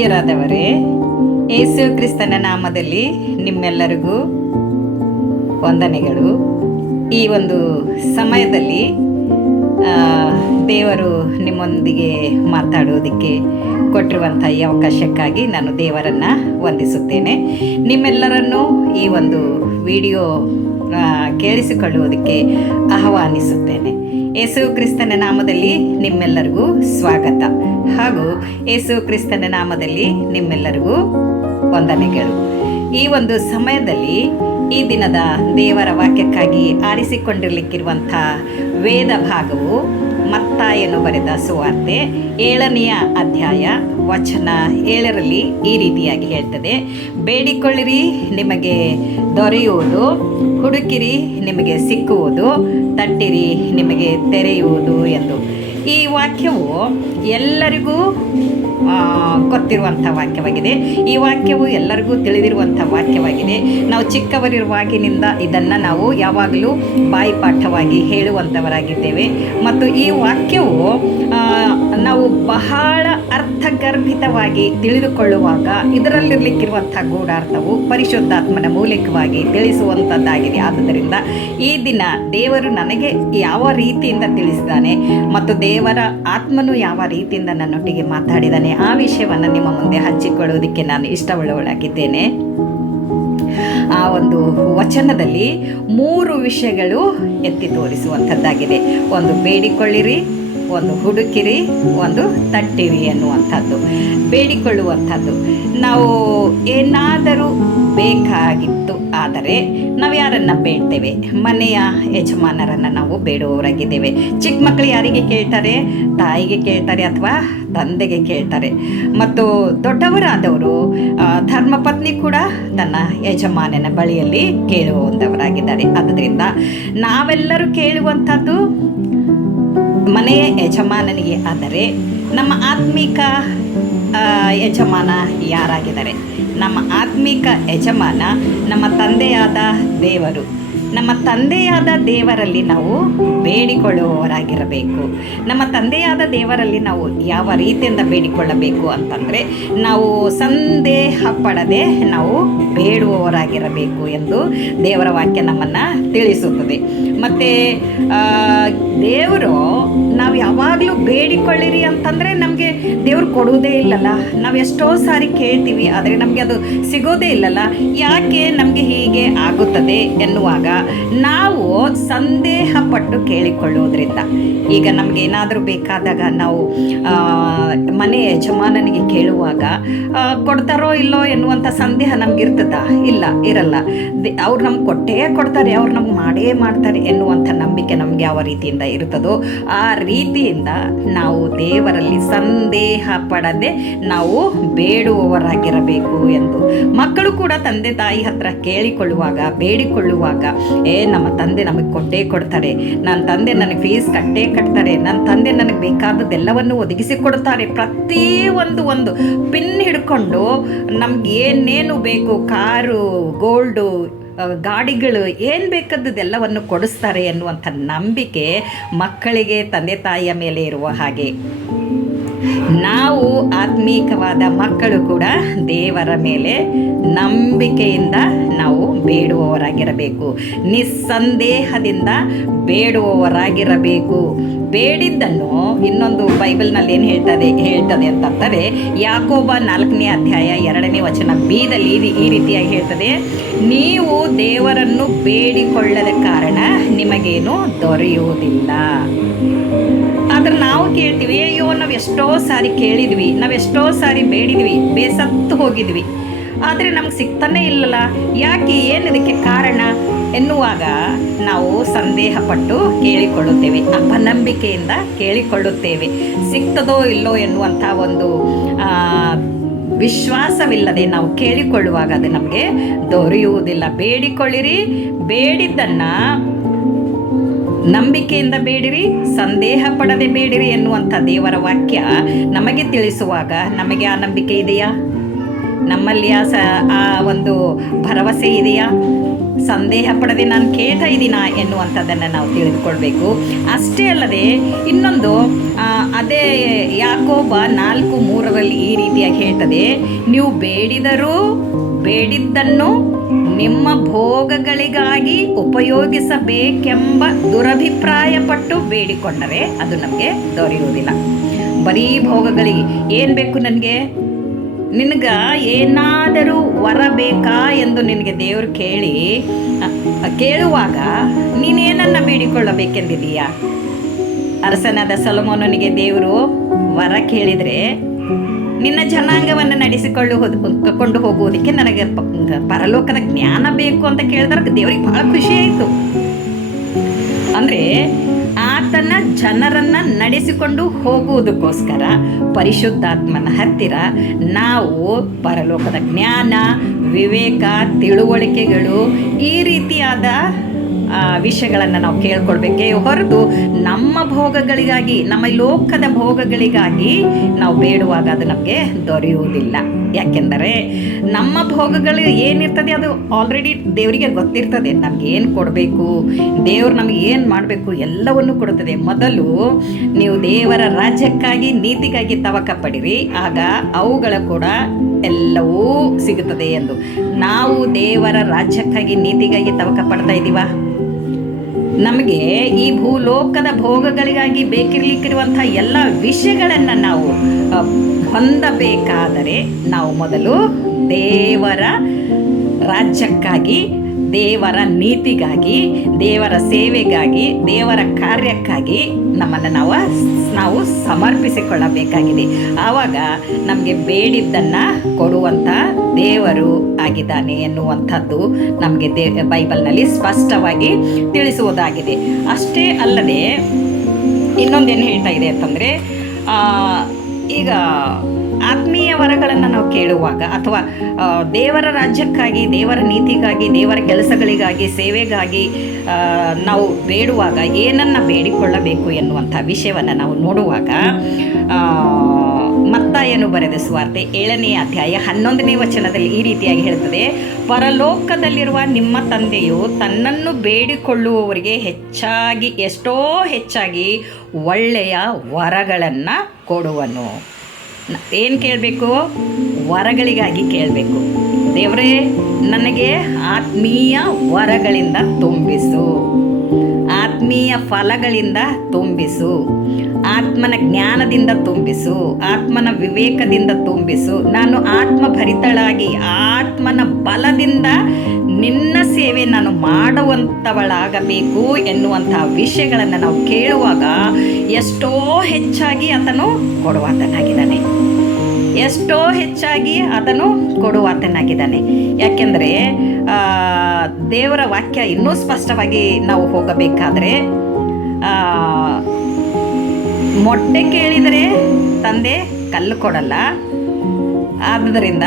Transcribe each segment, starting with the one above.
ಪ್ರಿಯರಾದವರೇ, ಯೇಸು ಕ್ರಿಸ್ತನ ನಾಮದಲ್ಲಿ ನಿಮ್ಮೆಲ್ಲರಿಗೂ ವಂದನೆಗಳು. ಈ ಒಂದು ಸಮಯದಲ್ಲಿ ದೇವರು ನಿಮ್ಮೊಂದಿಗೆ ಮಾತಾಡೋದಕ್ಕೆ ಕೊಟ್ಟಿರುವಂಥ ಈ ಅವಕಾಶಕ್ಕಾಗಿ ನಾನು ದೇವರನ್ನು ವಂದಿಸುತ್ತೇನೆ. ನಿಮ್ಮೆಲ್ಲರನ್ನೂ ಈ ಒಂದು ವಿಡಿಯೋ ಕೇಳಿಸಿಕೊಳ್ಳುವುದಕ್ಕೆ ಆಹ್ವಾನಿಸುತ್ತೇನೆ. ಯೇಸು ಕ್ರಿಸ್ತನ ನಾಮದಲ್ಲಿ ನಿಮ್ಮೆಲ್ಲರಿಗೂ ಸ್ವಾಗತ ಹಾಗೂ ಯೇಸು ಕ್ರಿಸ್ತನ ನಾಮದಲ್ಲಿ ನಿಮ್ಮೆಲ್ಲರಿಗೂ ವಂದನೆಗಳು. ಈ ಒಂದು ಸಮಯದಲ್ಲಿ ಈ ದಿನದ ದೇವರ ವಾಕ್ಯಕ್ಕಾಗಿ ಆರಿಸಿಕೊಂಡಿರಲಿಕ್ಕಿರುವಂಥ ವೇದ ಭಾಗವು ಮತ್ತಾಯನು ಬರೆದ ಸುವಾರ್ತೆ 7ನೇ ಅಧ್ಯಾಯ ವಚನ 7ರಲ್ಲಿ ಈ ರೀತಿಯಾಗಿ ಹೇಳ್ತದೆ: ಬೇಡಿಕೊಳ್ಳಿರಿ, ನಿಮಗೆ ದೊರೆಯುವುದು; ಹುಡುಕಿರಿ, ನಿಮಗೆ ಸಿಕ್ಕುವುದು; ತಟ್ಟಿರಿ, ನಿಮಗೆ ತೆರೆಯುವುದು ಎಂದು. ಈ ವಾಕ್ಯವು ಎಲ್ಲರಿಗೂ ಗೊತ್ತಿರುವಂಥ ವಾಕ್ಯವಾಗಿದೆ. ಈ ವಾಕ್ಯವು ಎಲ್ಲರಿಗೂ ತಿಳಿದಿರುವಂಥ ವಾಕ್ಯವಾಗಿದೆ. ನಾವು ಚಿಕ್ಕವರಿರುವಾಗಿನಿಂದ ಇದನ್ನು ನಾವು ಯಾವಾಗಲೂ ಬಾಯಿಪಾಠವಾಗಿ ಹೇಳುವಂಥವರಾಗಿದ್ದೇವೆ. ಮತ್ತು ಈ ವಾಕ್ಯವು ನಾವು ಬಹಳ ಅರ್ಥಗರ್ಭಿತವಾಗಿ ತಿಳಿದುಕೊಳ್ಳುವಾಗ ಇದರಲ್ಲಿರಲಿಕ್ಕಿರುವಂಥ ಗೂಢಾರ್ಥವು ಪರಿಶುದ್ಧಾತ್ಮನ ಮೂಲಕವಾಗಿ ತಿಳಿಸುವಂಥದ್ದಾಗಿದೆ. ಆದ್ದರಿಂದ ಈ ದಿನ ದೇವರು ನನಗೆ ಯಾವ ರೀತಿಯಿಂದ ತಿಳಿಸಿದ್ದಾನೆ ಮತ್ತು ದೇವರ ಆತ್ಮನು ಯಾವ ರೀತಿಯಿಂದ ನನ್ನೊಟ್ಟಿಗೆ ಮಾತಾಡಿದ್ದಾನೆ, ಆ ವಿಷಯವನ್ನು ನಿಮ್ಮ ಮುಂದೆ ಹಂಚಿಕೊಳ್ಳುವುದಕ್ಕೆ ನಾನು ಇಷ್ಟವುಳ್ಳವಳಾಗಿದ್ದೇನೆ. ಆ ಒಂದು ವಚನದಲ್ಲಿ 3 ವಿಷಯಗಳು ಎತ್ತಿ ತೋರಿಸುವಂಥದ್ದಾಗಿದೆ. ಒಂದು ಬೇಡಿಕೊಳ್ಳಿರಿ, ಒಂದು ಹುಡುಕಿರಿ, ಒಂದು ತಟ್ಟಿರಿ ಎನ್ನುವಂಥದ್ದು. ಬೇಡಿಕೊಳ್ಳುವಂಥದ್ದು, ನಾವು ಏನಾದರೂ ಬೇಕಾಗಿತ್ತು ಆದರೆ ನಾವು ಯಾರನ್ನು ಬೇಡ್ತೇವೆ? ಮನೆಯ ಯಜಮಾನರನ್ನು ನಾವು ಬೇಡುವವರಾಗಿದ್ದೇವೆ. ಚಿಕ್ಕ ಮಕ್ಕಳು ಯಾರಿಗೆ ಕೇಳ್ತಾರೆ? ತಾಯಿಗೆ ಕೇಳ್ತಾರೆ ಅಥವಾ ತಂದೆಗೆ ಕೇಳ್ತಾರೆ. ಮತ್ತು ದೊಡ್ಡವರಾದವರು ಧರ್ಮಪತ್ನಿ ಕೂಡ ತನ್ನ ಯಜಮಾನನ ಬಳಿಯಲ್ಲಿ ಕೇಳುವಂಥವರಾಗಿದ್ದಾರೆ. ಆದ್ದರಿಂದ ನಾವೆಲ್ಲರೂ ಕೇಳುವಂಥದ್ದು ಮನೆಯ ಯಜಮಾನನಿಗೆ. ಆದರೆ ನಮ್ಮ ಆತ್ಮಿಕ ಯಜಮಾನ ಯಾರಾಗಿದ್ದಾರೆ? ನಮ್ಮ ಆತ್ಮಿಕ ಯಜಮಾನ ನಮ್ಮ ತಂದೆಯಾದ ದೇವರು. ನಮ್ಮ ತಂದೆಯಾದ ದೇವರಲ್ಲಿ ನಾವು ಬೇಡಿಕೊಳ್ಳುವವರಾಗಿರಬೇಕು. ನಮ್ಮ ತಂದೆಯಾದ ದೇವರಲ್ಲಿ ನಾವು ಯಾವ ರೀತಿಯಿಂದ ಬೇಡಿಕೊಳ್ಳಬೇಕು ಅಂತಂದರೆ, ನಾವು ಸಂದೇಹ ಪಡದೆ ನಾವು ಬೇಡುವವರಾಗಿರಬೇಕು ಎಂದು ದೇವರ ವಾಕ್ಯ ನಮ್ಮನ್ನು ತಿಳಿಸುತ್ತದೆ. ಮತ್ತು ದೇವರು ನಾವು ಯಾವಾಗಲೂ ಬೇಡಿಕೊಳ್ಳಿರಿ ಅಂತಂದರೆ ನಮಗೆ ದೇವರು ಕೊಡುವುದೇ ಇಲ್ಲಲ್ಲ. ನಾವು ಎಷ್ಟೋ ಸಾರಿ ಕೇಳ್ತೀವಿ, ಆದರೆ ನಮಗೆ ಅದು ಸಿಗೋದೇ ಇಲ್ಲಲ್ಲ. ಯಾಕೆ ನಮಗೆ ಹೀಗೆ ಆಗುತ್ತದೆ ಎನ್ನುವಾಗ ನಾವು ಸಂದೇಹ ಪಟ್ಟು ಕೇಳಿಕೊಳ್ಳುವುದರಿಂದ, ಈಗ ನಮಗೇನಾದರೂ ಬೇಕಾದಾಗ ನಾವು ಮನೆ ಯಜಮಾನನಿಗೆ ಕೇಳುವಾಗ ಕೊಡ್ತಾರೋ ಇಲ್ಲೋ ಎನ್ನುವಂಥ ಸಂದೇಹ ನಮಗಿರ್ತದ? ಇಲ್ಲ, ಇರಲ್ಲ. ಅವ್ರು ನಮ್ಗೆ ಕೊಟ್ಟೇ ಕೊಡ್ತಾರೆ, ಅವ್ರು ನಮ್ಗೆ ಮಾಡೇ ಮಾಡ್ತಾರೆ ಎನ್ನುವಂಥ ನಂಬಿಕೆ ನಮಗೆ ಯಾವ ರೀತಿಯಿಂದ ಇರ್ತದೋ ಆ ರೀತಿಯಿಂದ ನಾವು ದೇವರಲ್ಲಿ ಸಂದೇಹ ಪಡದೆ ನಾವು ಬೇಡುವವರಾಗಿರಬೇಕು ಎಂದು. ಮಕ್ಕಳು ಕೂಡ ತಂದೆ ತಾಯಿ ಹತ್ರ ಕೇಳಿಕೊಳ್ಳುವಾಗ, ಬೇಡಿಕೊಳ್ಳುವಾಗ, ನಮ್ಮ ತಂದೆ ನಮಗೆ ಕೊಟ್ಟೇ ಕೊಡ್ತಾರೆ, ನನ್ನ ತಂದೆ ನನಗೆ ಫೀಸ್ ಕಟ್ತಾರೆ, ನನ್ನ ತಂದೆ ನನಗೆ ಬೇಕಾದದ್ದೆಲ್ಲವನ್ನು ಒದಗಿಸಿ ಕೊಡ್ತಾರೆ, ಒಂದು ಪಿನ್ ಹಿಡ್ಕೊಂಡು ನಮ್ಗೆ ಏನೇನು ಬೇಕು, ಕಾರು, ಗೋಲ್ಡು, ಗಾಡಿಗಳು, ಏನು ಬೇಕಾದದ್ದೆಲ್ಲವನ್ನು ಕೊಡಿಸ್ತಾರೆ ಎನ್ನುವಂಥ ನಂಬಿಕೆ ಮಕ್ಕಳಿಗೆ ತಂದೆ ತಾಯಿಯ ಮೇಲೆ ಇರುವ ಹಾಗೆ ನಾವು ಆತ್ಮೀಕವಾದ ಮಕ್ಕಳು ಕೂಡ ದೇವರ ಮೇಲೆ ನಂಬಿಕೆಯಿಂದ ನಾವು ಬೇಡುವವರಾಗಿರಬೇಕು. ನಿಸ್ಸಂದೇಹದಿಂದ ಬೇಡುವವರಾಗಿರಬೇಕು. ಬೇಡಿದ್ದನ್ನು ಇನ್ನೊಂದು ಬೈಬಲ್ನಲ್ಲಿ ಏನು ಹೇಳ್ತದೆ ಅಂತಂದರೆ, ಯಾಕೋಬ 4ನೇ ಅಧ್ಯಾಯ 2ನೇ ವಚನ ಬೀದಲ್ಲಿ ಈ ರೀತಿಯಾಗಿ ಹೇಳ್ತದೆ: ನೀವು ದೇವರನ್ನು ಬೇಡಿಕೊಳ್ಳದ ಕಾರಣ ನಿಮಗೇನು ದೊರೆಯುವುದಿಲ್ಲ. ಆದರೆ ನಾವು ಕೇಳ್ತೀವಿ, ಅಯ್ಯೋ ನಾವು ಎಷ್ಟೋ ಸಾರಿ ಕೇಳಿದ್ವಿ, ನಾವು ಎಷ್ಟೋ ಸಾರಿ ಬೇಡಿದ್ವಿ, ಬೇಸತ್ತು ಹೋಗಿದ್ವಿ, ಆದರೆ ನಮ್ಗೆ ಸಿಗ್ತಾನೇ ಇಲ್ಲಲ್ಲ, ಯಾಕೆ, ಏನಿದಕ್ಕೆ ಕಾರಣ ಎನ್ನುವಾಗ ನಾವು ಸಂದೇಹ ಪಟ್ಟು ಕೇಳಿಕೊಳ್ಳುತ್ತೇವೆ, ಅಪನಂಬಿಕೆಯಿಂದ ಕೇಳಿಕೊಳ್ಳುತ್ತೇವೆ. ಸಿಗ್ತದೋ ಇಲ್ಲೋ ಎನ್ನುವಂಥ ಒಂದು ವಿಶ್ವಾಸವಿಲ್ಲದೆ ನಾವು ಕೇಳಿಕೊಳ್ಳುವಾಗ ಅದು ನಮಗೆ ದೊರೆಯುವುದಿಲ್ಲ. ಬೇಡಿಕೊಳ್ಳಿರಿ, ಬೇಡಿದ್ದನ್ನು ನಂಬಿಕೆಯಿಂದ ಬೇಡಿರಿ, ಸಂದೇಹ ಪಡದೆ ಬೇಡಿರಿ ಎನ್ನುವಂಥ ದೇವರ ವಾಕ್ಯ ನಮಗೆ ತಿಳಿಸುವಾಗ ನಮಗೆ ಆ ನಂಬಿಕೆ ಇದೆಯಾ? ನಮ್ಮಲ್ಲಿ ಆ ಒಂದು ಭರವಸೆ ಇದೆಯಾ? ಸಂದೇಹ ಪಡದೆ ನಾನು ಕೇಳ್ತಾ ಇದ್ದೀನಾ ಎನ್ನುವಂಥದ್ದನ್ನು ನಾವು ತಿಳಿದುಕೊಳ್ಬೇಕು. ಅಷ್ಟೇ ಅಲ್ಲದೆ ಇನ್ನೊಂದು ಅದೇ ಯಾಕೋಬ 4:3 ಈ ರೀತಿಯಾಗಿ ಹೇಳ್ತದೆ, ನೀವು ಬೇಡಿದ್ದನ್ನು ನಿಮ್ಮ ಭೋಗಗಳಿಗಾಗಿ ಉಪಯೋಗಿಸಬೇಕೆಂಬ ದುರಭಿಪ್ರಾಯಪಟ್ಟು ಬೇಡಿಕೊಂಡರೆ ಅದು ನಮಗೆ ದೊರೆಯುವುದಿಲ್ಲ. ಬರೀ ಭೋಗಗಳಿಗೆ ಏನು ಬೇಕು, ನನಗೆ ನಿನಗೆ ಏನಾದರೂ ವರ ಬೇಕಾ ಎಂದು ನಿನಗೆ ದೇವರು ಕೇಳುವಾಗ ನೀನೇನನ್ನು ಬೇಡಿಕೊಳ್ಳಬೇಕೆಂದಿದೀಯಾ? ಅರಸನಾದ ಸೊಲೊಮೋನನಿಗೆ ದೇವರು ವರ ಕೇಳಿದರೆ, ನಿನ್ನ ಜನಾಂಗವನ್ನು ನಡೆಸಿಕೊಂಡು ಹೋಗುವುದಕ್ಕೆ ನನಗೆ ಪರಲೋಕದ ಜ್ಞಾನ ಬೇಕು ಅಂತ ಕೇಳಿದ್ರೆ ದೇವರಿಗೆ ಬಹಳ ಖುಷಿ ಆಯಿತು. ಅಂದರೆ ಆತನ ಜನರನ್ನು ನಡೆಸಿಕೊಂಡು ಹೋಗುವುದಕ್ಕೋಸ್ಕರ ಪರಿಶುದ್ಧಾತ್ಮನ ಹತ್ತಿರ ನಾವು ಪರಲೋಕದ ಜ್ಞಾನ, ವಿವೇಕ, ತಿಳುವಳಿಕೆಗಳು ಈ ರೀತಿಯಾದ ವಿಷಯಗಳನ್ನು ನಾವು ಕೇಳ್ಕೊಳ್ಬೇಕೇ ಹೊರತು ನಮ್ಮ ಭೋಗಗಳಿಗಾಗಿ, ನಮ್ಮ ಲೋಕದ ಭೋಗಗಳಿಗಾಗಿ ನಾವು ಬೇಡುವಾಗ ಅದು ನಮಗೆ ದೊರೆಯುವುದಿಲ್ಲ. ಯಾಕೆಂದರೆ ನಮ್ಮ ಭೋಗಗಳು ಏನಿರ್ತದೆ ಅದು ಆಲ್ರೆಡಿ ದೇವರಿಗೆ ಗೊತ್ತಿರ್ತದೆ. ನಮ್ಗೆ ಏನು ಕೊಡಬೇಕು, ದೇವರು ನಮಗೆ ಏನು ಮಾಡಬೇಕು ಎಲ್ಲವನ್ನು ಕೊಡುತ್ತದೆ. ಮೊದಲು ನೀವು ದೇವರ ರಾಜ್ಯಕ್ಕಾಗಿ, ನೀತಿಗಾಗಿ ತವಕ ಪಡಿರಿ, ಆಗ ಅವುಗಳ ಕೂಡ ಎಲ್ಲವೂ ಸಿಗುತ್ತದೆ ಎಂದು. ನಾವು ದೇವರ ರಾಜ್ಯಕ್ಕಾಗಿ, ನೀತಿಗಾಗಿ ತವಕ ಪಡ್ತಾ ಇದ್ದೀವ? ನಮಗೆ ಈ ಭೂಲೋಕದ ಭೋಗಗಳಿಗಾಗಿ ಬೇಕಿರ್ಲಿಕ್ಕಿರುವಂಥ ಎಲ್ಲ ವಿಷಯಗಳನ್ನು ನಾವು ಹೊಂದಬೇಕಾದರೆ ನಾವು ಮೊದಲು ದೇವರ ರಾಜ್ಯಕ್ಕಾಗಿ, ದೇವರ ನೀತಿಗಾಗಿ, ದೇವರ ಸೇವೆಗಾಗಿ, ದೇವರ ಕಾರ್ಯಕ್ಕಾಗಿ ನಮ್ಮನ್ನು ನಾವು ಸಮರ್ಪಿಸಿಕೊಳ್ಳಬೇಕಾಗಿದೆ. ಆವಾಗ ನಮಗೆ ಬೇಡಿದ್ದನ್ನು ಕೊಡುವಂಥ ದೇವರು ಆಗಿದ್ದಾನೆ ಎನ್ನುವಂಥದ್ದು ನಮಗೆ ಬೈಬಲ್ನಲ್ಲಿ ಸ್ಪಷ್ಟವಾಗಿ ತಿಳಿಸುವುದಾಗಿದೆ. ಅಷ್ಟೇ ಅಲ್ಲದೆ ಇನ್ನೊಂದೇನು ಹೇಳ್ತಾ ಇದೆ ಅಂತಂದರೆ, ಈಗ ಆತ್ಮೀಯ ವರಗಳನ್ನು ನಾವು ಕೇಳುವಾಗ ಅಥವಾ ದೇವರ ರಾಜ್ಯಕ್ಕಾಗಿ, ದೇವರ ನೀತಿಗಾಗಿ, ದೇವರ ಕೆಲಸಗಳಿಗಾಗಿ, ಸೇವೆಗಾಗಿ ನಾವು ಬೇಡುವಾಗ ಏನನ್ನು ಬೇಡಿಕೊಳ್ಳಬೇಕು ಎನ್ನುವಂಥ ವಿಷಯವನ್ನು ನಾವು ನೋಡುವಾಗ ಮತ್ತಾಯನು ಬರೆದ ಸುವಾರ್ತೆ 7ನೇ ಅಧ್ಯಾಯ 11ನೇ ವಚನದಲ್ಲಿ ಈ ರೀತಿಯಾಗಿ ಹೇಳ್ತದೆ, ಪರಲೋಕದಲ್ಲಿರುವ ನಿಮ್ಮ ತಂದೆಯು ತನ್ನನ್ನು ಬೇಡಿಕೊಳ್ಳುವವರಿಗೆ ಎಷ್ಟೋ ಹೆಚ್ಚಾಗಿ ಒಳ್ಳೆಯ ವರಗಳನ್ನು ಕೊಡುವನು. ಏನು ಕೇಳಬೇಕು? ವರಗಳಿಗಾಗಿ ಕೇಳಬೇಕು. ದೇವರೇ, ನನಗೆ ಆತ್ಮೀಯ ವರಗಳಿಂದ ತುಂಬಿಸು, ಆತ್ಮೀಯ ಫಲಗಳಿಂದ ತುಂಬಿಸು, ಆತ್ಮನ ಜ್ಞಾನದಿಂದ ತುಂಬಿಸು, ಆತ್ಮನ ವಿವೇಕದಿಂದ ತುಂಬಿಸು. ನಾನು ಆತ್ಮಭರಿತಳಾಗಿ ಆತ್ಮನ ಬಲದಿಂದ ನಿನ್ನ ಸೇವೆ ನಾನು ಮಾಡುವಂಥವಳಾಗಬೇಕು ಎನ್ನುವಂಥ ವಿಷಯಗಳನ್ನು ನಾವು ಕೇಳುವಾಗ ಎಷ್ಟೋ ಹೆಚ್ಚಾಗಿ ಆತನು ಕೊಡುವಾತನಾಗಿದ್ದಾನೆ. ಎಷ್ಟೋ ಹೆಚ್ಚಾಗಿ ಆತನು ಕೊಡುವಾತನಾಗಿದ್ದಾನೆ. ಯಾಕೆಂದರೆ ದೇವರ ವಾಕ್ಯ ಇನ್ನೂ ಸ್ಪಷ್ಟವಾಗಿ ನಾವು ಹೋಗಬೇಕಾದರೆ, ಮೊಟ್ಟೆ ಕೇಳಿದರೆ ತಂದೆ ಕಲ್ಲು ಕೊಡಲ್ಲ. ಆದ್ದರಿಂದ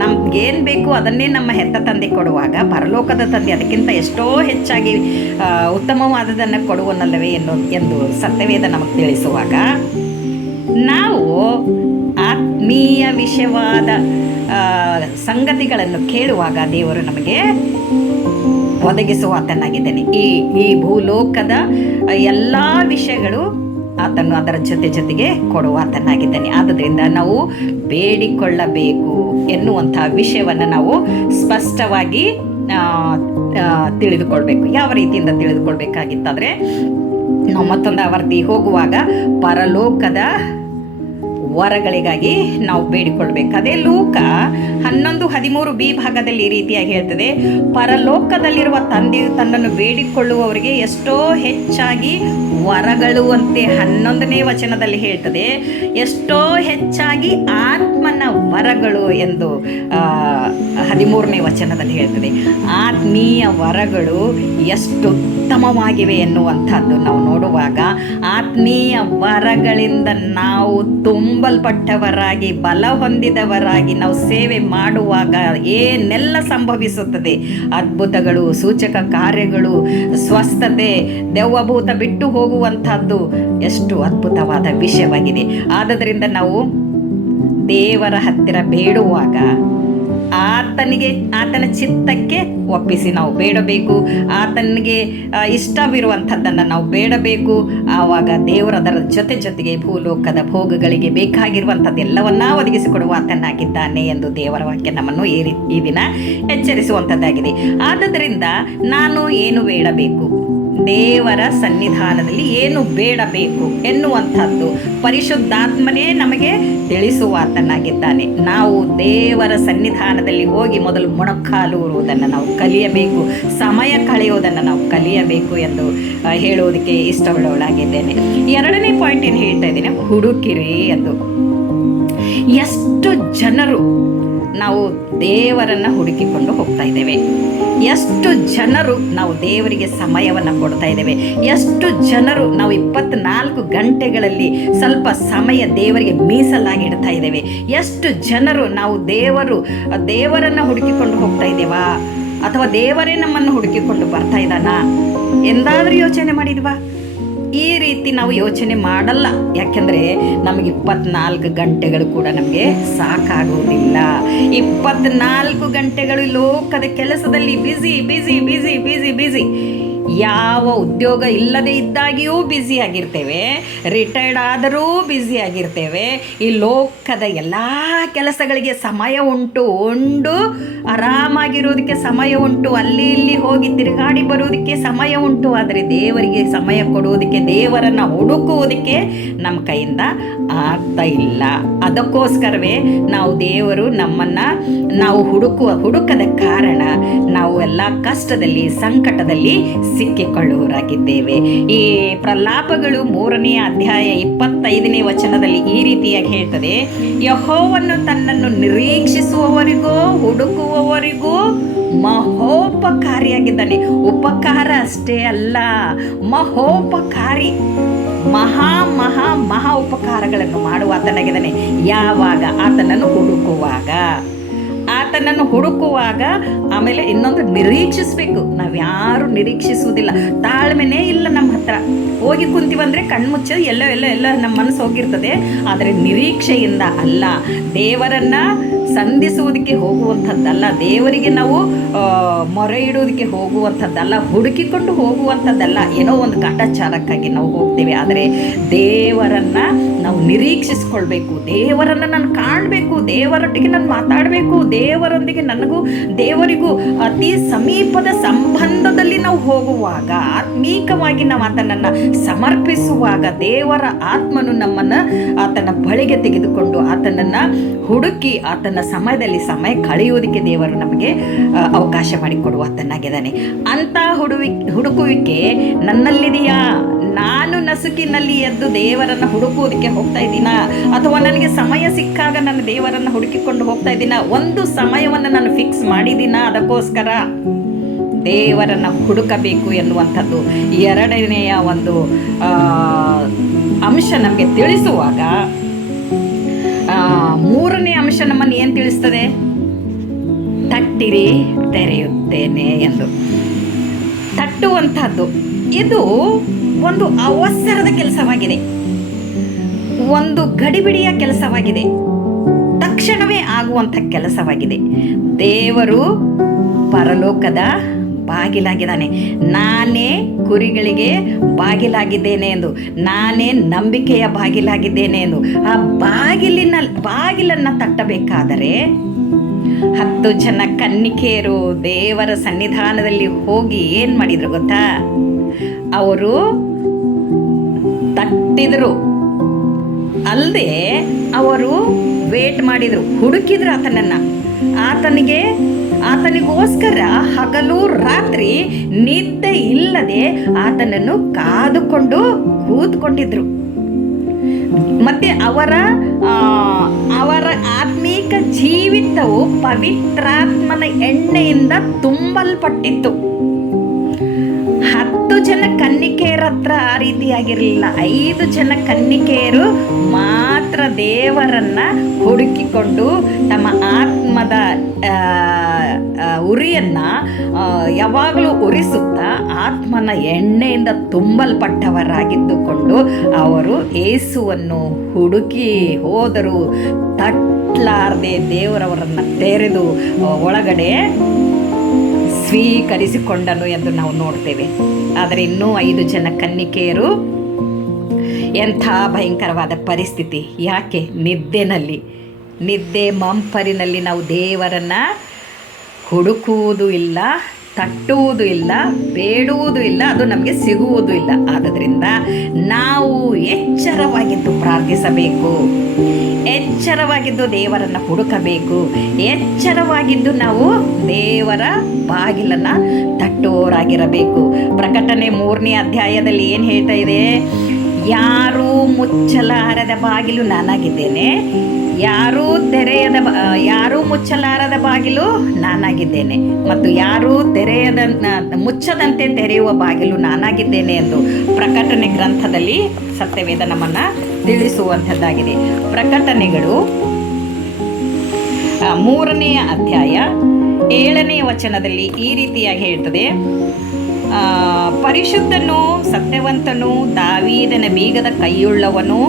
ನಮಗೇನು ಬೇಕು ಅದನ್ನೇ ನಮ್ಮ ಹೆತ್ತ ತಂದೆ ಕೊಡುವಾಗ ಪರಲೋಕದ ತಂದೆ ಅದಕ್ಕಿಂತ ಎಷ್ಟೋ ಹೆಚ್ಚಾಗಿ ಉತ್ತಮವಾದದನ್ನು ಕೊಡುವನಲ್ಲವೇ ಎಂದು ಸತ್ಯವೇದ ನಮಗೆ ತಿಳಿಸುವಾಗ ನಾವು ಆತ್ಮೀಯ ವಿಷಯವಾದ ಸಂಗತಿಗಳನ್ನು ಕೇಳುವಾಗ ದೇವರು ನಮಗೆ ಒದಗಿಸುವಾತನಾಗಿದ್ದಾನೆ. ಈ ಭೂಲೋಕದ ಎಲ್ಲ ವಿಷಯಗಳು ಆತನು ಅದರ ಜೊತೆಗೆ ಕೊಡುವಾತನಾಗಿದ್ದಾನೆ. ಆದ್ದರಿಂದ ನಾವು ಬೇಡಿಕೊಳ್ಳಬೇಕು ಎನ್ನುವಂಥ ವಿಷಯವನ್ನು ನಾವು ಸ್ಪಷ್ಟವಾಗಿ ತಿಳಿದುಕೊಳ್ಬೇಕು. ಯಾವ ರೀತಿಯಿಂದ ತಿಳಿದುಕೊಳ್ಬೇಕಾಗಿತ್ತಂದರೆ, ನಾವು ಮತ್ತೊಂದು ಆವರ್ತಿ ಹೋಗುವಾಗ ಪರಲೋಕದ ವರಗಳಿಗಾಗಿ ನಾವು ಬೇಡಿಕೊಳ್ಬೇಕು. ಅದೇ ಲೂಕ 11:13b ಭಾಗದಲ್ಲಿ ಈ ರೀತಿಯಾಗಿ ಹೇಳ್ತದೆ, ಪರಲೋಕದಲ್ಲಿರುವ ತಂದೆಯು ತನ್ನನ್ನು ಬೇಡಿಕೊಳ್ಳುವವರಿಗೆ ಎಷ್ಟೋ ಹೆಚ್ಚಾಗಿ ವರಗಳು ಅಂತೆ 11ನೇ ವಚನದಲ್ಲಿ ಹೇಳ್ತದೆ. ಎಷ್ಟೋ ಹೆಚ್ಚಾಗಿ ಆತ್ಮನ ವರಗಳು ಎಂದು 13ನೇ ವಚನದಲ್ಲಿ ಹೇಳ್ತದೆ. ಆತ್ಮೀಯ ವರಗಳು ಎಷ್ಟು ಉತ್ತಮವಾಗಿವೆ ಎನ್ನುವಂಥದ್ದು ನಾವು ನೋಡುವಾಗ, ಆತ್ಮೀಯ ವರಗಳಿಂದ ನಾವು ತುಂಬಲ್ಪಟ್ಟವರಾಗಿ ಬಲ ಹೊಂದಿದವರಾಗಿ ನಾವು ಸೇವೆ ಮಾಡುವಾಗ ಏನೆಲ್ಲ ಸಂಭವಿಸುತ್ತದೆ, ಅದ್ಭುತಗಳು, ಸೂಚಕ ಕಾರ್ಯಗಳು, ಸ್ವಸ್ಥತೆ, ದೆವ್ವಭೂತ ಬಿಟ್ಟು ಹೋಗುವಂಥದ್ದು ಎಷ್ಟು ಅದ್ಭುತವಾದ ವಿಷಯವಾಗಿದೆ. ಆದ್ದರಿಂದ ನಾವು ದೇವರ ಹತ್ತಿರ ಬೇಡುವಾಗ ಆತನ ಚಿತ್ತಕ್ಕೆ ಒಪ್ಪಿಸಿ ನಾವು ಬೇಡಬೇಕು. ಆತನಿಗೆ ಇಷ್ಟವಿರುವಂಥದ್ದನ್ನು ನಾವು ಬೇಡಬೇಕು. ಆವಾಗ ದೇವರು ಅದರ ಜೊತೆಗೆ ಭೂಲೋಕದ ಭೋಗಗಳಿಗೆ ಬೇಕಾಗಿರುವಂಥದ್ದೆಲ್ಲವನ್ನ ಒದಗಿಸಿಕೊಡುವ ಆತನಾಗಿದ್ದಾನೆ ಎಂದು ದೇವರ ವಾಕ್ಯ ನಮ್ಮನ್ನು ಈ ದಿನ ಎಚ್ಚರಿಸುವಂಥದ್ದಾಗಿದೆ. ಆದ್ದರಿಂದ ನಾನು ಏನು ಬೇಡಬೇಕು, ದೇವರ ಸನ್ನಿಧಾನದಲ್ಲಿ ಏನು ಬೇಡಬೇಕು ಎನ್ನುವಂಥದ್ದು ಪರಿಶುದ್ಧಾತ್ಮನೇ ನಮಗೆ ತಿಳಿಸುವಾತನಾಗಿದ್ದಾನೆ. ನಾವು ದೇವರ ಸನ್ನಿಧಾನದಲ್ಲಿ ಹೋಗಿ ಮೊದಲು ಮೊಣಕಾಲೂರುವುದನ್ನು ನಾವು ಕಲಿಯಬೇಕು, ಸಮಯ ಕಳೆಯುವುದನ್ನು ನಾವು ಕಲಿಯಬೇಕು ಎಂದು ಹೇಳುವುದಕ್ಕೆ ಇಷ್ಟವುಳ್ಳವಳಾಗಿದ್ದೇನೆ. ಎರಡನೇ ಪಾಯಿಂಟ್ ಏನು ಹೇಳ್ತಾ ಇದ್ದೀನಿ, ಹುಡುಕಿರಿ ಎಂದು. ಎಷ್ಟು ಜನರು ನಾವು ದೇವರನ್ನು ಹುಡುಕಿಕೊಂಡು ಹೋಗ್ತಾ ಇದ್ದೇವೆ, ಎಷ್ಟು ಜನರು ನಾವು ದೇವರಿಗೆ ಸಮಯವನ್ನು ಕೊಡ್ತಾ ಇದ್ದೇವೆ, ಎಷ್ಟು ಜನರು ನಾವು 24 ಗಂಟೆಗಳಲ್ಲಿ ಸ್ವಲ್ಪ ಸಮಯ ದೇವರಿಗೆ ಮೀಸಲಾಗಿ ಇಡ್ತಾ ಇದ್ದೇವೆ, ಎಷ್ಟು ಜನರು ನಾವು ದೇವರನ್ನು ಹುಡುಕಿಕೊಂಡು ಹೋಗ್ತಾ ಇದ್ದೇವಾ ಅಥವಾ ದೇವರೇ ನಮ್ಮನ್ನು ಹುಡುಕಿಕೊಂಡು ಬರ್ತಾ ಇದ್ದಾನಾ ಎಂದಾದರೂ ಯೋಚನೆ ಮಾಡಿದ್ವಾ? ಈ ರೀತಿ ನಾವು ಯೋಚನೆ ಮಾಡಲ್ಲ. ಯಾಕೆಂದರೆ ನಮಗೆ 24 ಗಂಟೆಗಳು ಕೂಡ ನಮಗೆ ಸಾಕಾಗುವುದಿಲ್ಲ. 24 ಗಂಟೆಗಳು ಲೋಕದ ಕೆಲಸದಲ್ಲಿ ಬಿಸಿ. ಯಾವ ಉದ್ಯೋಗ ಇಲ್ಲದೆ ಇದ್ದಾಗಿಯೂ ಬ್ಯುಸಿ ಆಗಿರ್ತೇವೆ, ರಿಟೈರ್ಡ್ ಆದರೂ ಬ್ಯುಸಿ ಆಗಿರ್ತೇವೆ. ಈ ಲೋಕದ ಎಲ್ಲ ಕೆಲಸಗಳಿಗೆ ಸಮಯ ಉಂಟು, ಆರಾಮಾಗಿರೋದಕ್ಕೆ ಸಮಯ ಉಂಟು, ಅಲ್ಲಿ ಇಲ್ಲಿ ಹೋಗಿ ತಿರುಗಾಡಿ ಬರೋದಕ್ಕೆ ಸಮಯ ಉಂಟು. ಆದರೆ ದೇವರಿಗೆ ಸಮಯ ಕೊಡುವುದಕ್ಕೆ, ದೇವರನ್ನು ಹುಡುಕುವುದಕ್ಕೆ ನಮ್ಮ ಕೈಯಿಂದ ಆಗ್ತಾ ಇಲ್ಲ. ಅದಕ್ಕೋಸ್ಕರವೇ ದೇವರು ನಮ್ಮನ್ನು ನಾವು ಹುಡುಕದ ಕಾರಣ ನಾವು ಎಲ್ಲ ಕಷ್ಟದಲ್ಲಿ, ಸಂಕಟದಲ್ಲಿ ಸಿಕ್ಕಿಕೊಳ್ಳುವರಾಗಿದ್ದೇವೆ. ಈ ಪ್ರಲಾಪಗಳು 3ನೇ ಅಧ್ಯಾಯ 25ನೇ ವಚನದಲ್ಲಿ ಈ ರೀತಿಯಾಗಿ ಹೇಳ್ತದೆ, ಯೆಹೋವನು ತನ್ನನ್ನು ನಿರೀಕ್ಷಿಸುವವರಿಗೂ ಹುಡುಕುವವರಿಗೂ ಮಹೋಪಕಾರಿಯಾಗಿದ್ದಾನೆ. ಉಪಕಾರ ಅಷ್ಟೇ ಅಲ್ಲ, ಮಹೋಪಕಾರಿ, ಮಹಾ ಉಪಕಾರಗಳನ್ನು ಮಾಡುವ ಆತನಾಗಿದ್ದಾನೆ. ಯಾವಾಗ? ಆತನನ್ನು ಹುಡುಕುವಾಗ. ಆಮೇಲೆ ಇನ್ನೊಂದು, ನಿರೀಕ್ಷಿಸಬೇಕು. ನಾವ್ಯಾರು ನಿರೀಕ್ಷಿಸುವುದಿಲ್ಲ, ತಾಳ್ಮೆನೇ ಇಲ್ಲ ನಮ್ಮ ಹತ್ರ. ಹೋಗಿ ಕುಂತೀವಂದರೆ ಕಣ್ಮುಚ್ಚ ಎಲ್ಲ ನಮ್ಮ ಮನಸ್ಸು ಹೋಗಿರ್ತದೆ. ಆದರೆ ನಿರೀಕ್ಷೆಯಿಂದ ಅಲ್ಲ, ದೇವರನ್ನು ಸಂಧಿಸುವುದಕ್ಕೆ ಹೋಗುವಂಥದ್ದಲ್ಲ, ದೇವರಿಗೆ ನಾವು ಮೊರೆ ಇಡುವುದಕ್ಕೆ ಹೋಗುವಂಥದ್ದಲ್ಲ, ಹುಡುಕಿಕೊಂಡು ಹೋಗುವಂಥದ್ದಲ್ಲ. ಏನೋ ಒಂದು ಕಾಟಾಚಾರಕ್ಕಾಗಿ ನಾವು ಹೋಗ್ತೇವೆ. ಆದರೆ ದೇವರನ್ನು ನಾವು ನಿರೀಕ್ಷಿಸ್ಕೊಳ್ಬೇಕು. ದೇವರನ್ನು ನಾನು ಕಾಣಬೇಕು, ದೇವರೊಟ್ಟಿಗೆ ನಾನು ಮಾತಾಡಬೇಕು, ದೇವರೊಂದಿಗೆ ದೇವರಿಗೂ ಅತಿ ಸಮೀಪದ ಸಂಬಂಧದಲ್ಲಿ ನಾವು ಹೋಗುವಾಗ, ಆತ್ಮೀಕವಾಗಿ ನಾವು ಆತನನ್ನು ಸಮರ್ಪಿಸುವಾಗ, ದೇವರ ಆತ್ಮನು ನಮ್ಮನ್ನು ಆತನ ಬಳಿಗೆ ತೆಗೆದುಕೊಂಡು ಆತನನ್ನು ಹುಡುಕಿ ಆತನ ಸಮಯದಲ್ಲಿ ಸಮಯ ಕಳೆಯುವುದಕ್ಕೆ ದೇವರು ನಮಗೆ ಅವಕಾಶ ಮಾಡಿಕೊಡುವಾತನಾಗಿದ್ದಾನೆ. ಅಂಥ ಹುಡುಕುವಿಕೆ ನನ್ನಲ್ಲಿದೆಯಾ? ನಾನು ನಸುಕಿನಲ್ಲಿ ಎದ್ದು ದೇವರನ್ನು ಹುಡುಕುವುದಕ್ಕೆ ಹೋಗ್ತಾ ಇದ್ದೀನಾ? ಅಥವಾ ನನಗೆ ಸಮಯ ಸಿಕ್ಕಾಗ ನಾನು ದೇವರನ್ನು ಹುಡುಕಿಕೊಂಡು ಹೋಗ್ತಾ ಇದ್ದೀನಾ? ಒಂದು ಸಮಯವನ್ನು ನಾನು ಫಿಕ್ಸ್ ಮಾಡಿದ್ದೀನಾ? ಅದಕ್ಕೋಸ್ಕರ ದೇವರನ್ನು ಹುಡುಕಬೇಕು ಎನ್ನುವಂಥದ್ದು ಎರಡನೆಯ ಒಂದು ಅಂಶ ನಮಗೆ ತಿಳಿಸುವಾಗ, 3ನೇ ಅಂಶ ನಮ್ಮನ್ನು ಏನು ತಿಳಿಸ್ತದೆ? ತಟ್ಟಿರಿ ತೆರೆಯುತ್ತೇನೆ ಎಂದು. ತಟ್ಟುವಂಥದ್ದು ಇದು ಒಂದು ಅವಸರದ ಕೆಲಸವಾಗಿದೆ, ಒಂದು ಗಡಿಬಿಡಿಯ ಕೆಲಸವಾಗಿದೆ, ತಕ್ಷಣವೇ ಆಗುವಂಥ ಕೆಲಸವಾಗಿದೆ. ದೇವರು ಪರಲೋಕದ ಬಾಗಿಲಾಗಿದ್ದಾನೆ. ನಾನೇ ಕುರಿಗಳಿಗೆ ಬಾಗಿಲಾಗಿದ್ದೇನೆ ಎಂದು, ನಾನೇ ನಂಬಿಕೆಯ ಬಾಗಿಲಾಗಿದ್ದೇನೆ ಎಂದು. ಆ ಬಾಗಿಲನ್ನು ತಟ್ಟಬೇಕಾದರೆ 10 ಜನ ಕನ್ನಿಕೆಯರು ದೇವರ ಸನ್ನಿಧಾನದಲ್ಲಿ ಹೋಗಿ ಏನು ಮಾಡಿದ್ರು ಗೊತ್ತಾ? ಅವರು ತಟ್ಟಿದ್ರು ಅಲ್ಲದೆ ಅವರು ವೇಟ್ ಮಾಡಿದರು, ಹುಡುಕಿದ್ರು ಆತನಿಗೋಸ್ಕರ ಹಗಲು ರಾತ್ರಿ ನಿದ್ದೆ ಇಲ್ಲದೆ ಆತನನ್ನು ಕಾದುಕೊಂಡು ಕೂತ್ಕೊಂಡಿದ್ರು. ಮತ್ತೆ ಅವರ ಆತ್ಮೀಕ ಜೀವಿತವು ಪವಿತ್ರಾತ್ಮನ ಎಣ್ಣೆಯಿಂದ ತುಂಬಲ್ಪಟ್ಟಿತ್ತು. 10 ಜನ ಕನ್ನಿಕೆಯರ ಹತ್ರ ಆ ರೀತಿಯಾಗಿರಲಿಲ್ಲ. 5 ಜನ ಕನ್ನಿಕೆಯರು ಮಾತ್ರ ದೇವರನ್ನ ಹುಡುಕಿಕೊಂಡು ತಮ್ಮ ಆತ್ಮದ ಉರಿಯನ್ನ ಯಾವಾಗಲೂ ಉರಿಸುತ್ತಾ ಆತ್ಮನ ಎಣ್ಣೆಯಿಂದ ತುಂಬಲ್ಪಟ್ಟವರಾಗಿದ್ದುಕೊಂಡು ಅವರು ಯೇಸುವನ್ನು ಹುಡುಕಿ ಹೋದರು. ತಟ್ಲಾರದೆ ದೇವರವರನ್ನು ತೆರೆದು ಒಳಗಡೆ ಸ್ವೀಕರಿಸಿಕೊಂಡನು ಎಂದು ನಾವು ನೋಡ್ತೇವೆ. ಆದರೆ ಇನ್ನೂ 5 ಜನ ಕನ್ನಿಕೆಯರು ಎಂಥ ಭಯಂಕರವಾದ ಪರಿಸ್ಥಿತಿ. ಯಾಕೆ? ನಿದ್ದೆ ಮಂಪರಿನಲ್ಲಿ ನಾವು ದೇವರನ್ನು ಹುಡುಕುವುದೂ ಇಲ್ಲ, ತಟ್ಟುವುದೂ ಇಲ್ಲ, ಬೇಡುವುದೂ ಇಲ್ಲ, ಅದು ನಮಗೆ ಸಿಗುವುದೂ ಇಲ್ಲ. ಆದ್ದರಿಂದ ನಾವು ಎಚ್ಚರವಾಗಿದ್ದು ಪ್ರಾರ್ಥಿಸಬೇಕು, ಎಚ್ಚರವಾಗಿದ್ದು ದೇವರನ್ನು ಹುಡುಕಬೇಕು, ಎಚ್ಚರವಾಗಿದ್ದು ನಾವು ದೇವರ ಬಾಗಿಲನ್ನು ತಟ್ಟುವವರಾಗಿರಬೇಕು. ಪ್ರಕಟಣೆ 3ನೇ ಅಧ್ಯಾಯದಲ್ಲಿ ಏನು ಹೇಳ್ತಾ ಇದೆ? ಯಾರೂ ಮುಚ್ಚಲಾರದ ಬಾಗಿಲು ನಾನಾಗಿದ್ದೇನೆ, ಯಾರೂ ಮುಚ್ಚಲಾರದ ಬಾಗಿಲು ನಾನಾಗಿದ್ದೇನೆ, ಮತ್ತು ಯಾರೂ ಮುಚ್ಚದಂತೆ ತೆರೆಯುವ ಬಾಗಿಲು ನಾನಾಗಿದ್ದೇನೆ ಎಂದು ಪ್ರಕಟಣೆ ಗ್ರಂಥದಲ್ಲಿ ಸತ್ಯವೇದ ನಮ್ಮನ್ನು ತಿಳಿಸುವಂಥದ್ದಾಗಿದೆ. ಪ್ರಕಟಣೆಗಳು 3ನೇ ಅಧ್ಯಾಯ 7ನೇ ವಚನದಲ್ಲಿ ಈ ರೀತಿಯಾಗಿ ಹೇಳ್ತದೆ: ಪರಿಶುದ್ಧನು, ಸತ್ಯವಂತನು, ದಾವೀದನ ಬೀಗದ ಕೈಯುಳ್ಳವನು,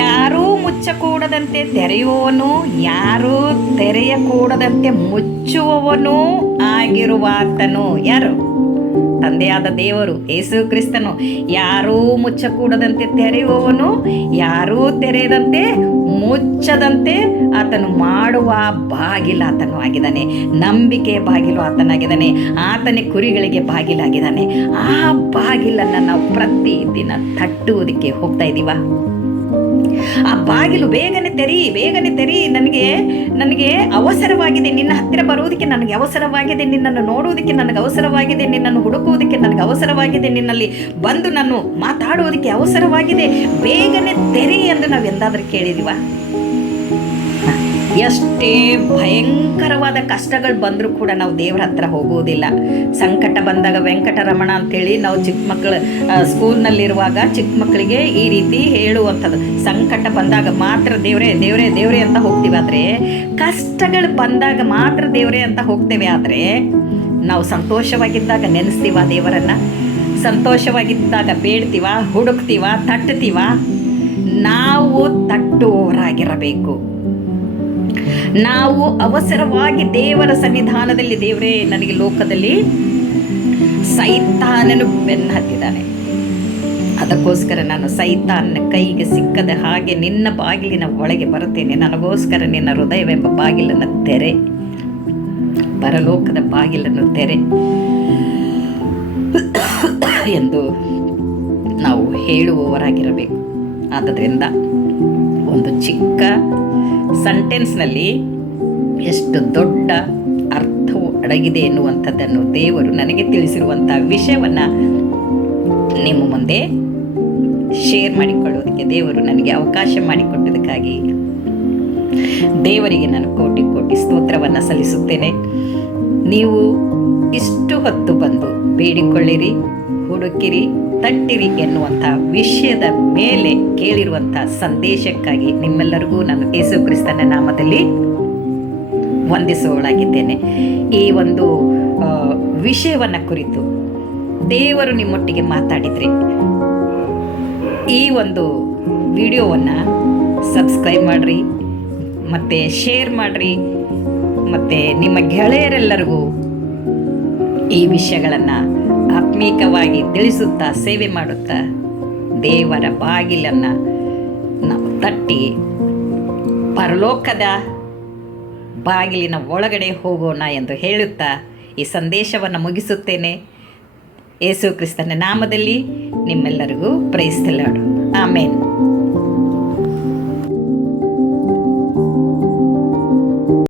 ಯಾರೂ ಮುಚ್ಚಕೂಡದಂತೆ ತೆರೆಯುವವನು, ಯಾರೂ ತೆರೆಯಕೂಡದಂತೆ ಮುಚ್ಚುವವನು ಆಗಿರುವಾತನು. ಯಾರು? ತಂದೆಯಾದ ದೇವರು, ಯೇಸು ಕ್ರಿಸ್ತನು. ಯಾರೂ ಮುಚ್ಚಕೂಡದಂತೆ ತೆರೆಯುವವನು, ಯಾರೂ ತೆರೆಯದಂತೆ ಮುಚ್ಚದಂತೆ ಆತನು ಮಾಡುವ ಬಾಗಿಲು ಆತನು ಆಗಿದ್ದಾನೆ. ನಂಬಿಕೆ ಬಾಗಿಲು ಆತನಾಗಿದ್ದಾನೆ. ಆತನೇ ಕುರಿಗಳಿಗೆ ಬಾಗಿಲಾಗಿದ್ದಾನೆ. ಆ ಬಾಗಿಲನ್ನು ನಾವು ಪ್ರತಿದಿನ ತಟ್ಟುವುದಕ್ಕೆ ಹೋಗ್ತಾ ಇದ್ದೀವ? ಆ ಬಾಗಿಲು ಬೇಗನೆ ತೆರಿ, ನನಗೆ ಅವಸರವಾಗಿದೆ, ನಿನ್ನ ಹತ್ತಿರ ಬರುವುದಕ್ಕೆ ನನಗೆ ಅವಸರವಾಗಿದೆ, ನಿನ್ನನ್ನು ನೋಡುವುದಕ್ಕೆ ನನಗೆ ಅವಸರವಾಗಿದೆ, ನಿನ್ನನ್ನು ಹುಡುಕುವುದಕ್ಕೆ ನನಗೆ ಅವಸರವಾಗಿದೆ, ನಿನ್ನಲ್ಲಿ ಬಂದು ನಾನು ಮಾತಾಡುವುದಕ್ಕೆ ಅವಸರವಾಗಿದೆ, ಬೇಗನೆ ತೆರಿ ಎಂದು ನಾವು ಎಂದಾದರೂ ಕೇಳಿದೀವ? ಎಷ್ಟೇ ಭಯಂಕರವಾದ ಕಷ್ಟಗಳು ಬಂದರೂ ಕೂಡ ನಾವು ದೇವರ ಹತ್ರ ಹೋಗುವುದಿಲ್ಲ. ಸಂಕಟ ಬಂದಾಗ ವೆಂಕಟರಮಣ ಅಂತೇಳಿ ನಾವು ಚಿಕ್ಕ ಮಕ್ಕಳು ಸ್ಕೂಲ್ನಲ್ಲಿರುವಾಗ ಚಿಕ್ಕ ಮಕ್ಕಳಿಗೆ ಈ ರೀತಿ ಹೇಳುವಂಥದ್ದು. ಸಂಕಟ ಬಂದಾಗ ಮಾತ್ರ ದೇವರೇ ಅಂತ ಹೋಗ್ತೀವಿ. ಆದರೆ ಕಷ್ಟಗಳು ಬಂದಾಗ ಮಾತ್ರ ದೇವರೇ ಅಂತ ಹೋಗ್ತೇವೆ. ಆದರೆ ನಾವು ಸಂತೋಷವಾಗಿದ್ದಾಗ ನೆನೆಸ್ತೀವ ದೇವರನ್ನು? ಸಂತೋಷವಾಗಿದ್ದಾಗ ಬೇಡ್ತೀವ, ಹುಡುಕ್ತೀವ, ತಟ್ಟುತ್ತೀವ? ನಾವು ತಟ್ಟುವವರಾಗಿರಬೇಕು. ನಾವು ಅವಸರವಾಗಿ ದೇವರ ಸನ್ನಿಧಾನದಲ್ಲಿ, ದೇವರೇ, ನನಗೆ ಲೋಕದಲ್ಲಿ ಸೈತಾನನು ಬೆನ್ನು ಹತ್ತಿದ್ದಾನೆ, ಅದಕ್ಕೋಸ್ಕರ ನಾನು ಸೈತಾನನ ಕೈಗೆ ಸಿಕ್ಕದ ಹಾಗೆ ನಿನ್ನ ಬಾಗಿಲಿನ ಒಳಗೆ ಬರುತ್ತೇನೆ, ನನಗೋಸ್ಕರ ನಿನ್ನ ಹೃದಯವೆಂಬ ಬಾಗಿಲನ್ನು ತೆರೆ, ಪರಲೋಕದ ಬಾಗಿಲನ್ನು ತೆರೆ ಎಂದು ನಾವು ಹೇಳುವವರಾಗಿರಬೇಕು. ಆದ್ದರಿಂದ ಒಂದು ಚಿಕ್ಕ ಸೆಂಟೆನ್ಸ್ನಲ್ಲಿ ಎಷ್ಟು ದೊಡ್ಡ ಅರ್ಥವು ಅಡಗಿದೆ ಎನ್ನುವಂಥದ್ದನ್ನು ದೇವರು ನನಗೆ ತಿಳಿಸಿರುವಂಥ ವಿಷಯವನ್ನು ನಿಮ್ಮ ಮುಂದೆ ಶೇರ್ ಮಾಡಿಕೊಳ್ಳುವುದಕ್ಕೆ ದೇವರು ನನಗೆ ಅವಕಾಶ ಮಾಡಿಕೊಟ್ಟದಕ್ಕಾಗಿ ದೇವರಿಗೆ ನಾನು ಕೋಟಿ ಕೋಟಿ ಸ್ತೋತ್ರವನ್ನು ಸಲ್ಲಿಸುತ್ತೇನೆ. ನೀವು ಇಷ್ಟು ಹೊತ್ತು ಬಂದು ಬೇಡಿಕೊಳ್ಳಿರಿ, ಹುಡುಕಿರಿ, ತಟ್ಟಿರಿ ಎನ್ನುವಂಥ ವಿಷಯದ ಮೇಲೆ ಕೇಳಿರುವಂಥ ಸಂದೇಶಕ್ಕಾಗಿ ನಿಮ್ಮೆಲ್ಲರಿಗೂ ನಾನು ಯೇಸು ಕ್ರಿಸ್ತನ ನಾಮದಲ್ಲಿ ವಂದಿಸುವವಳಾಗಿದ್ದೇನೆ. ಈ ಒಂದು ವಿಷಯವನ್ನು ಕುರಿತು ದೇವರು ನಿಮ್ಮೊಟ್ಟಿಗೆ ಮಾತಾಡಿದ್ರಿ. ಈ ಒಂದು ವಿಡಿಯೋವನ್ನು ಸಬ್ಸ್ಕ್ರೈಬ್ ಮಾಡಿರಿ, ಮತ್ತು ಶೇರ್ ಮಾಡಿರಿ, ಮತ್ತು ನಿಮ್ಮ ಗೆಳೆಯರೆಲ್ಲರಿಗೂ ಈ ವಿಷಯಗಳನ್ನು ಆತ್ಮೀಕವಾಗಿ ತಿಳಿಸುತ್ತಾ, ಸೇವೆ ಮಾಡುತ್ತಾ ದೇವರ ಬಾಗಿಲನ್ನು ನಾವು ತಟ್ಟಿ ಪರಲೋಕದ ಬಾಗಿಲಿನ ಒಳಗಡೆ ಹೋಗೋಣ ಎಂದು ಹೇಳುತ್ತಾ ಈ ಸಂದೇಶವನ್ನು ಮುಗಿಸುತ್ತೇನೆ. ಯೇಸು ಕ್ರಿಸ್ತನ ನಾಮದಲ್ಲಿ ನಿಮ್ಮೆಲ್ಲರಿಗೂ ಪ್ರೈಸ್ ದಿ ಲಾರ್ಡ್. ಆಮೇನ್.